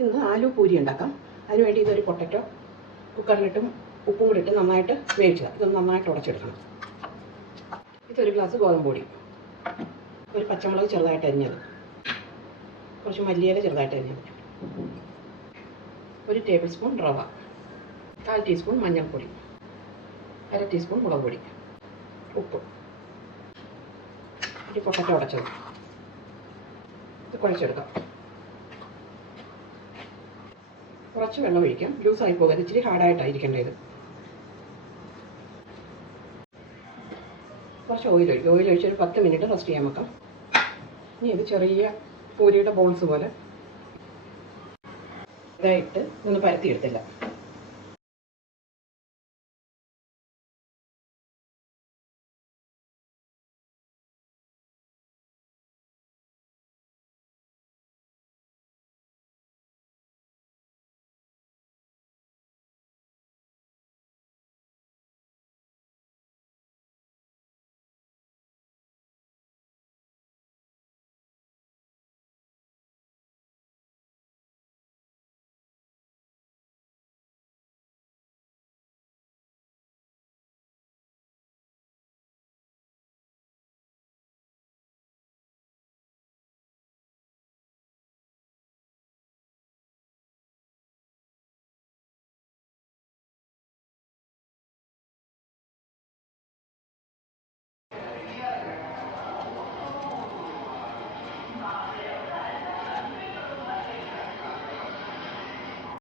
ഇന്ന് ആലു പൂരി ഉണ്ടാക്കാം. അതിനുവേണ്ടി ഇതൊരു പൊട്ടറ്റോ കുക്കറിലിട്ടും ഉപ്പും കൂടി ഇട്ട് നന്നായിട്ട് വേവിച്ചത്. ഇതൊന്ന് നന്നായിട്ട് ഉടച്ചെടുക്കണം. ഇതൊരു ഗ്ലാസ് ഗോതമ്പ് പൊടി ഒരു പച്ചമുളക് ചെറുതായിട്ട് അരിഞ്ഞത്. കുറച്ച് മല്ലിയില ചെറുതായിട്ട് അരിഞ്ഞത്. ഒരു ടേബിൾ സ്പൂൺ റവ. കാൽ ടീസ്പൂൺ മഞ്ഞൾപ്പൊടി. അര ടീസ്പൂൺ മുളക് പൊടി. ഉപ്പ്. ഒരു പൊട്ടറ്റോ ഉടച്ചത്. ഇത് കുഴച്ചെടുക്കാം. കുറച്ച് വെള്ളം ഒഴിക്കാം. ലൂസായി പോകരുത് ഇച്ചിരി ഹാർഡായിട്ടായിരിക്കേണ്ടത്. കുറച്ച് ഓയിൽ ഒഴിക്കും. ഓയിൽ ഒഴിച്ച് ഒരു പത്ത് മിനിറ്റ് റെസ്റ്റ് ചെയ്യാൻ വെക്കാം. ഇനി ഇത് ചെറിയ പൂരിയുടെ ബോൾസ് പോലെ ഇതായിട്ട് പരത്തി പരത്തിയെടുത്തില്ല.